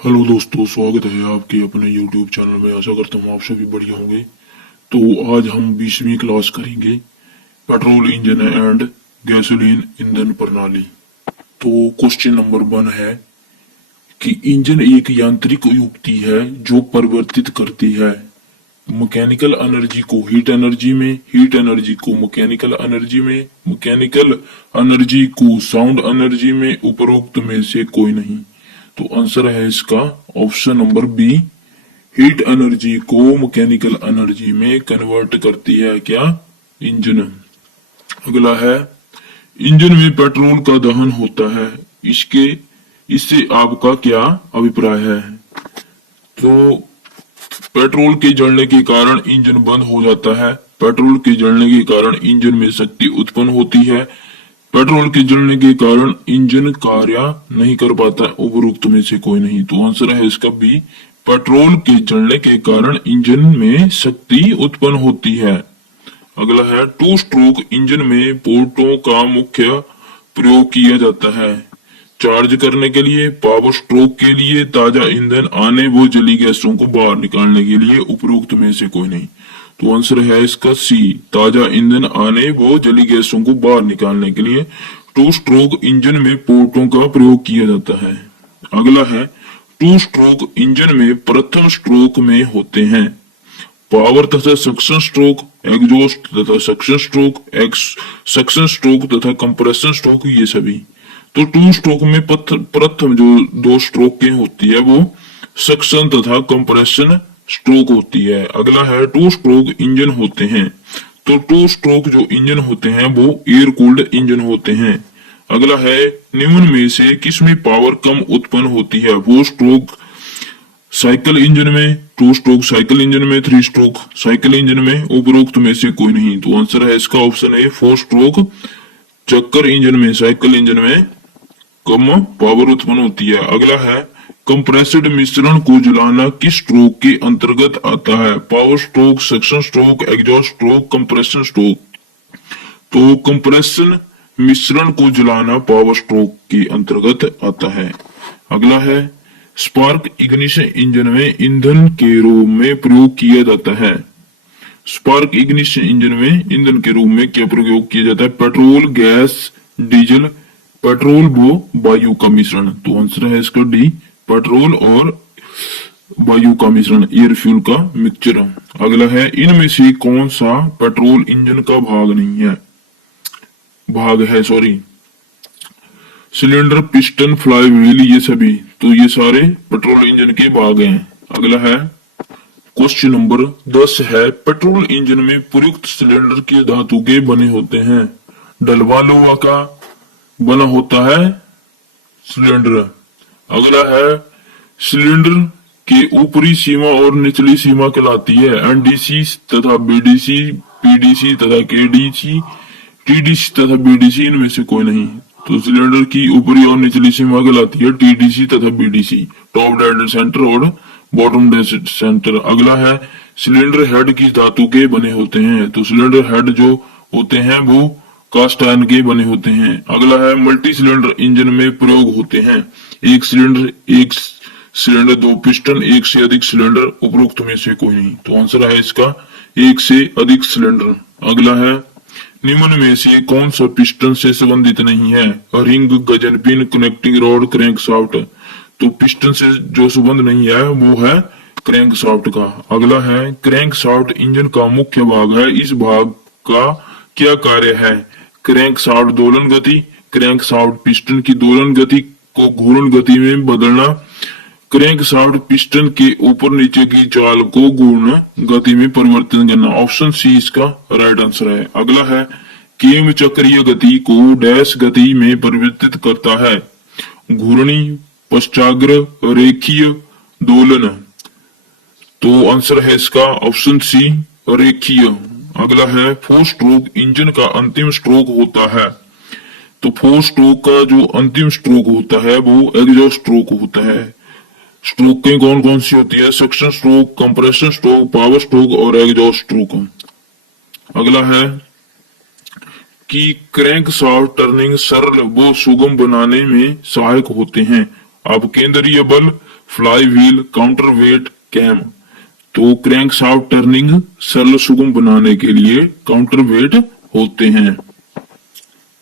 Hello दोस्तों, स्वागत है आपके अपने YouTube चैनल में। आशा करता हूँ आप सभी बढ़िया होंगे। तो आज हम 20वीं क्लास करेंगे पेट्रोल इंजन एंड गैसोलीन ईंधन प्रणाली। तो क्वेश्चन नंबर 1 है कि इंजन एक यांत्रिक युक्ति है जो परिवर्तित करती है मैकेनिकल एनर्जी को हीट एनर्जी में, हीट एनर्जी को मैकेनिकल एनर्जी में, मैकेनिकल एनर्जी को साउंड एनर्जी में। उपरोक्त में से कोई नहीं। तो आंसर है इसका option number B, heat energy को मैकेनिकल एनर्जी में कन्वर्ट करती है क्या? इंजन। अगला है, इंजन में पेट्रोल का दहन होता है, इससे आपका क्या अभिप्राय है? तो पेट्रोल के जलने के कारण इंजन बंद हो जाता है। पेट्रोल के जलने के कारण इंजन में शक्ति उत्पन्न होती है। पेट्रोल के जलने के कारण इंजन कार्य नहीं कर पाता। उपरोक्त में से कोई नहीं। तो आंसर है इसका बी, पेट्रोल के जलने के कारण इंजन में शक्ति उत्पन्न होती है। अगला है, टू स्ट्रोक इंजन में पोर्टों का मुख्य प्रयोग किया जाता है। चार्ज करने के लिए, पावर स्ट्रोक के लिए, ताजा ईंधन आने व जली गैसों को बाहर निकालने के लिए। उपरोक्त में से कोई नहीं। तो आंसर है इसका सी, ताजा ईंधन आने व जली गैसों को बाहर निकालने के लिए टू स्ट्रोक इंजन में पोर्टों का प्रयोग किया जाता है। अगला है, टू स्ट्रोक इंजन में प्रथम स्ट्रोक में होते हैं पावर तथा सक्शन स्ट्रोक, एग्जॉस्ट तथा सक्शन स्ट्रोक, सक्शन स्ट्रोक तथा कंप्रेशन स्ट्रोक, ये सभी। तो टू स्ट्रोक में प्रथम जो दो स्ट्रोक के होती है वो सक्शन तथा कंप्रेशन स्ट्रोक होती है। अगला है, टू स्ट्रोक इंजन होते हैं। तो टू स्ट्रोक जो इंजन होते हैं वो एयर कूल्ड इंजन होते हैं। अगला है, निम्न में से किसमें पावर कम उत्पन्न होती है? वो स्ट्रोक साइकिल इंजन में, टू स्ट्रोक साइकिल इंजन में, थ्री स्ट्रोक साइकिल इंजन में। उपरोक्त में से कोई नहीं। तो आंसर है इसका ऑप्शन ए, फोर स्ट्रोक चक्कर इंजन में, साइकिल इंजन में कम पावर उत्पन्न होती है। अगला है, कंप्रेस्ड मिश्रण को जलाना किस स्ट्रोक के अंतर्गत आता है? Power stroke, suction stroke, exhaust stroke, compression stroke. तो कंप्रेशन मिश्रण को जलाना पावर स्ट्रोक के अंतर्गत आता है। अगला है, स्पार्क इग्निशन इंजन में ईंधन के रूप में प्रयोग किया जाता है। स्पार्क इग्निशन इंजन में ईंधन के रूप में क्या प्रयोग किया जाता है? पेट्रोल, गैस, डीजल, पेट्रोल वो वायु का मिश्रण। तो आंसर है इसका डी, पेट्रोल और वायु का मिश्रण, एयर फ्यूल का मिक्सचर। अगला है, इनमें से कौन सा पेट्रोल इंजन का भाग है सिलेंडर, पिस्टन, फ्लाई व्हील, ये सभी। तो ये सारे पेट्रोल इंजन के भाग हैं। अगला है, क्वेश्चन नंबर 10 है, पेट्रोल इंजन में प्रयुक्त सिलेंडर के धातु के बने होते हैं। डलवा लोहा का बना होता है सिलेंडर। अगला है, सिलेंडर की ऊपरी सीमा और निचली सीमा कहलाती है एनडीसी तथा बीडीसी, पीडीसी तथा केडीसी, टीडीसी तथा बीडीसी। इनमें से कोई नहीं। तो सिलेंडर की ऊपरी और निचली सीमा कहलाती है टीडीसी तथा बीडीसी, टॉप डेड सेंटर और बॉटम डेड सेंटर। अगला है, सिलेंडर हेड किस धातु के बने होते हैं? तो सिलेंडर हेड जो होते हैं वो कास्ट आयरन के बने होते हैं। अगला है, मल्टी सिलेंडर इंजन में प्रयोग होते हैं। एक सिलेंडर दो पिस्टन, एक से अधिक सिलेंडर। उपरोक्त में से कोई नहीं। तो आंसर है इसका एक से अधिक सिलेंडर। अगला है, निम्न में से कौन सा पिस्टन से संबंधित नहीं है? Ring, Gajan pin, connecting rod, crank shaft. तो पिस्टन से जो संबंध नहीं है वो है क्रैंक शाफ्ट का। अगला है, क्रैंक शाफ्ट इंजन का मुख्य भाग है, इस भाग का क्या कार्य है? क्रैंक शाफ्ट दोलन गति, क्रैंक शाफ्ट पिस्टन की दोलन गति को घूर्ण गति में बदलना, क्रैंक शाफ्ट पिस्टन के ऊपर नीचे की चाल को घूर्ण गति में परिवर्तन करना। ऑप्शन सी इसका राइट आंसर है। अगला है, केम चक्रीय गति को डैश गति में परिवर्तित करता है? घूर्णी, पश्चाग्र, रेखीय, दोलन। तो आंसर है इसका ऑप्शन सी, रेखीय। अगला है, फोर स्ट्रोक इंजन का अंतिम स्ट्रोक होता है। तो फोर स्ट्रोक का जो अंतिम स्ट्रोक होता है वो एग्जॉस्ट स्ट्रोक होता है। स्ट्रोक कौन कौन सी होती है? Suction stroke, compression stroke, power stroke और एग्जॉस्ट स्ट्रोक। अगला है कि क्रैंक शाफ्ट टर्निंग सरल व सुगम बनाने में सहायक होते हैं। अब केंद्रीय बल, flywheel, counterweight cam. तो क्रैंक शाफ्ट टर्निंग सरल सुगम बनाने के लिए काउंटर वेट होते हैं।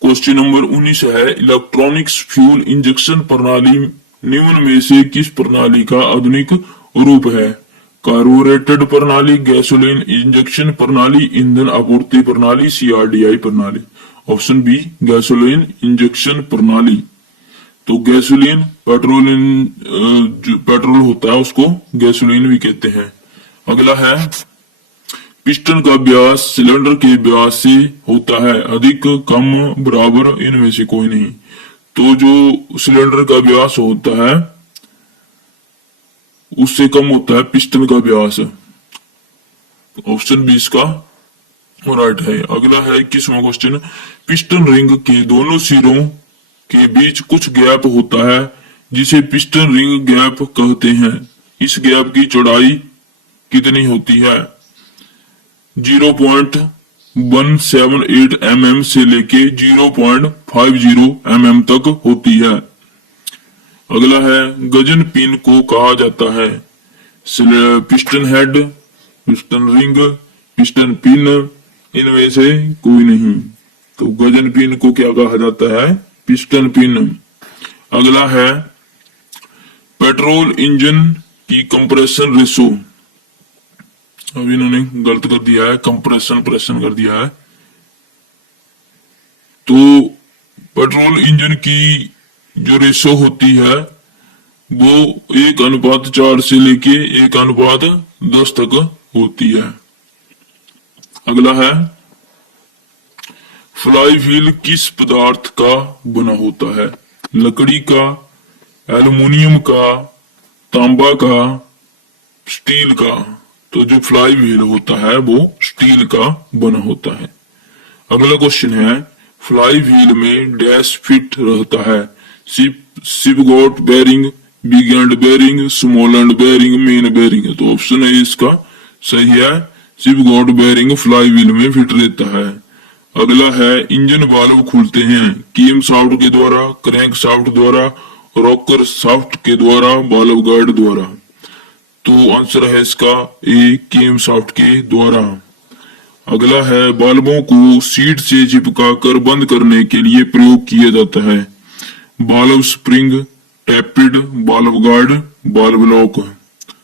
क्वेश्चन नंबर 19 है, इलेक्ट्रॉनिक्स फ्यूल इंजेक्शन प्रणाली निम्न में से किस प्रणाली का आधुनिक रूप है? कार्बोरेटेड प्रणाली, गैसोलीन इंजेक्शन प्रणाली, ईंधन आपूर्ति प्रणाली, CRDI प्रणाली। ऑप्शन बी गैसोलीन इंजेक्शन प्रणाली। तो गैसोलीन जो पेट्रोल होता है उसको गैसोलीन भी कहते हैं। अगला है, पिस्टन का व्यास सिलेंडर के व्यास से होता है, अधिक, कम, बराबर, इनमें से कोई नहीं। तो जो सिलेंडर का व्यास होता है उससे कम होता है पिस्टन का व्यास। ऑप्शन बी इसका राइट है। अगला है 21वां क्वेश्चन, पिस्टन रिंग के दोनों सिरों के बीच कुछ गैप होता है जिसे पिस्टन रिंग गैप कहते हैं। इस गैप की चौड़ाई कितनी होती है? 0.178 mm से लेके 0.50 mm तक होती है। अगला है, गजन पिन को कहा जाता है? Piston head, piston ring, piston pin, इनमें से कोई नहीं। तो गजन पिन को क्या कहा जाता है? Piston pin. अगला है, पेट्रोल इंजन की कंप्रेशन रेशो। अब इन्होंने गलत कर दिया है, कंप्रेशन प्रेशन कर दिया है। तो पेट्रोल इंजन की जो रेशो होती है वो 1:4 से लेके 1:10 तक होती है। अगला है, फ्लाई व्हील किस पदार्थ का बना होता है? लकड़ी का, एल्युमिनियम का, तांबा का, स्टील का। तो जो फ्लाई व्हील होता है वो स्टील का बना होता है। अगला क्वेश्चन है, फ्लाई व्हील में डैश फिट रहता है? Spigot bearing, big end bearing, small end bearing, main bearing. तो ऑप्शन है इसका सही है, सिपगोट बेरिंग फ्लाई व्हील में फिट रहता है। अगला है, इंजन वाल्व खुलते हैं कीम शाफ्ट के द्वारा, क्रैंक शाफ्ट द्वारा, रॉकर शाफ्ट के द्वारा, वाल्व गार्ड द्वारा। तो आंसर है इसका ए, कीम शाफ्ट के द्वारा। अगला है, वाल्वों को सीट से चिपका कर बंद करने के लिए प्रयोग किया जाता है? Valve spring, टैपिड, valve guard, valve lock.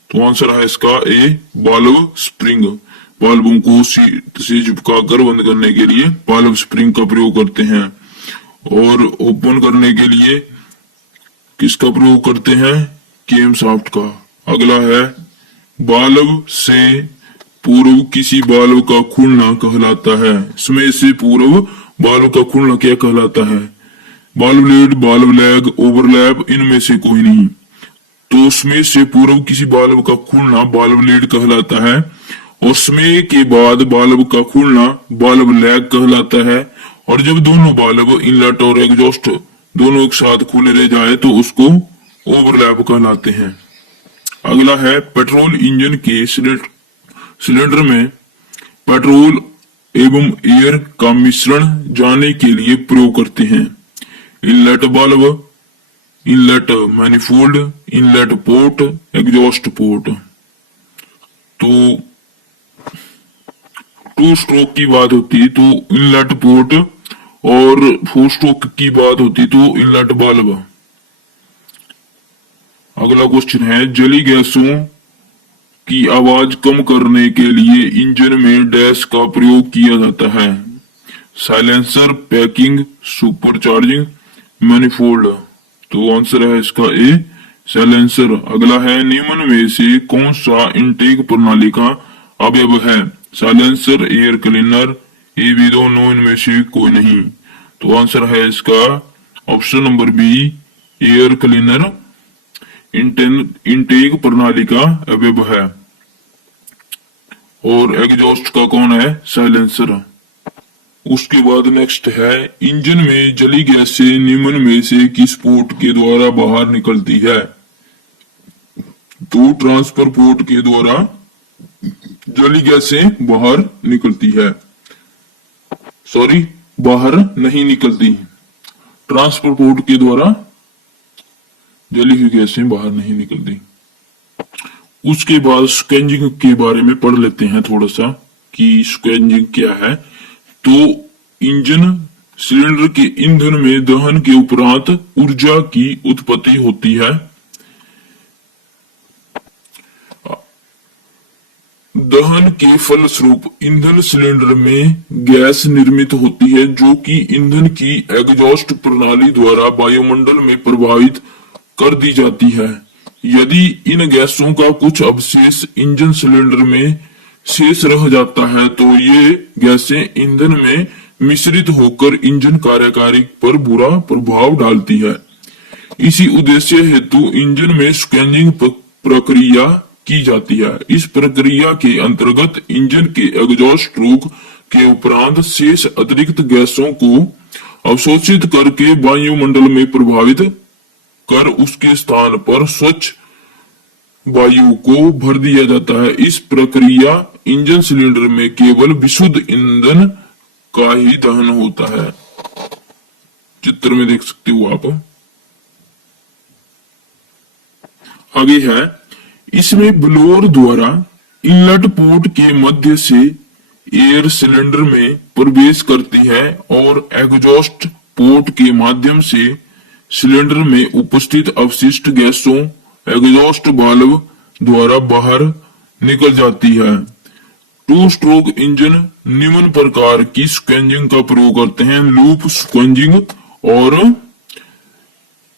तो आंसर है इसका ए, वाल्व स्प्रिंग। वाल्वों को सीट से चिपका कर बंद करने के लिए वाल्व स्प्रिंग का प्रयोग करते हैं। और ओपन करने के लिए किसका प्रयोग करते हैं? केम शाफ्ट का। अगला है, वाल्व से पूर्व किसी वाल्व का खुलना कहलाता है? इसमें से पूर्व वाल्व का खुलना क्या कहलाता है? Valve lead, valve lag, overlap, इनमें से कोई नहीं। तो उसमें से पूर्व किसी वाल्व का खुलना वाल्व लीड कहलाता है, और उसमें के बाद वाल्व का खुलना वाल्व लैग कहलाता है। और जब दोनों वाल्व इनलेट और एग्जॉस्ट दोनों एक साथ खुले रह जाए तो उसको ओवरलैप कहलाते हैं। अगला है, पेट्रोल इंजन के सिलेंडर में पेट्रोल एवं एयर का मिश्रण जाने के लिए प्रयोग करते हैं? Inlet valve, inlet manifold, inlet port, exhaust port. तो टू स्ट्रोक की बात होती तो इनलेट पोर्ट, और 4 स्ट्रोक की बात होती तो इनलेट वाल्व। अगला क्वेश्चन है, जली गैसों की आवाज कम करने के लिए इंजन में डैश का प्रयोग किया जाता है? Silencer, packing, supercharging, manifold. तो आंसर है इसका ए, साइलेंसर। अगला है, निम्न में से कौन सा इनटेक प्रणाली का अवयव है? साइलेंसर, एयर क्लीनर, ये भी दोनों, इनमें से कोई नहीं। तो आंसर है इसका option number B, air cleaner intake प्रणाली का अवयव है। और एग्जॉस्ट का कौन है? साइलेंसर। उसके बाद नेक्स्ट है, इंजन में जली गैसें निम्न में से किस पोर्ट के द्वारा बाहर निकलती है? तो ट्रांसफर पोर्ट के द्वारा जली गैसें बाहर निकलती है। सॉरी, बाहर नहीं निकलती, ट्रांसफर पोर्ट के द्वारा जली हुई गैसें बाहर नहीं निकलती। उसके बाद स्क्वेंजिंग के बारे में पढ़ लेते हैं थोड़ा सा कि स्क्वेंजिंग क्या है। तो इंजन सिलेंडर के ईंधन में दहन के उपरांत ऊर्जा की उत्पत्ति होती है। दहन के फलस्वरूप ईंधन सिलेंडर में गैस निर्मित होती है जो कि ईंधन की एग्जॉस्ट प्रणाली द्वारा वायुमंडल में प्रवाहित कर दी जाती है। यदि इन गैसों का कुछ अवशेष इंजन सिलेंडर में शेष रह जाता है तो ये गैसें ईंधन में मिश्रित होकर इंजन कार्यकारी पर बुरा प्रभाव डालती है। इसी उद्देश्य हेतु इंजन में स्क्वेंजिंग प्रक्रिया की जाती है। इस प्रक्रिया के अंतर्गत इंजन के एग्जॉस्ट स्ट्रोक के उपरांत शेष अतिरिक्त गैसों को अवशोषित करके वायुमंडल में प्रभावित कर उसके स्थान पर स्वच्छ वायु को भर दिया जाता है। इस प्रक्रिया इंजन सिलेंडर में केवल विशुद्ध ईंधन का ही दहन होता है। चित्र में देख सकते हो आप। आगे है, इसमें ब्लोअर द्वारा इनलेट पोर्ट के मध्य से एयर सिलेंडर में प्रवेश करती है और एग्जॉस्ट पोर्ट के माध्यम से सिलेंडर में उपस्थित अवशिष्ट गैसों एग्जॉस्ट वाल्व द्वारा बाहर निकल जाती है। टू स्ट्रोक इंजन निम्न प्रकार की स्क्वेंजिंग का प्रयोग करते हैं, लूप स्क्वेंजिंग और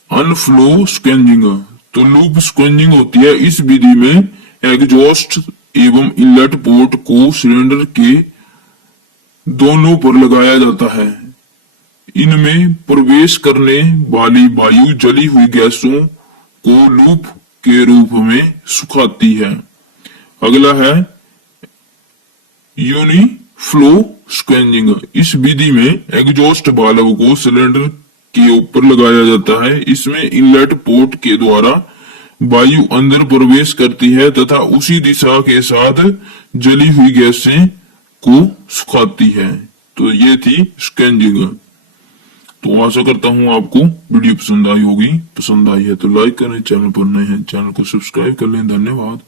अनफ्लो स्क्वेंजिंग। तो लूप स्क्वेंजिंग होती है, इस विधि में एग्जॉस्ट एवं इनलेट पोर्ट को सिलेंडर के दोनों पर लगाया जाता है। इनमें प्रवेश करने वाली वायु जली हुई गैसों को लूप के रूप में सुखाती है। अगला है यूनिफ्लो स्क्वेंजिंग। इस विधि में एग्जॉस्ट वाल्व को सिलेंडर के ऊपर लगाया जाता है। इसमें इनलेट पोर्ट के द्वारा वायु अंदर प्रवेश करती है तथा उसी दिशा के साथ जली हुई गैसें को सुखाती है। तो ये थी स्क्वेंजिंग। तो आशा करता हूं आपको वीडियो पसंद आई होगी। पसंद आई है तो लाइक करें, चैनल पर नए हैं चैनल को सब्सक्राइब कर लें। धन्यवाद।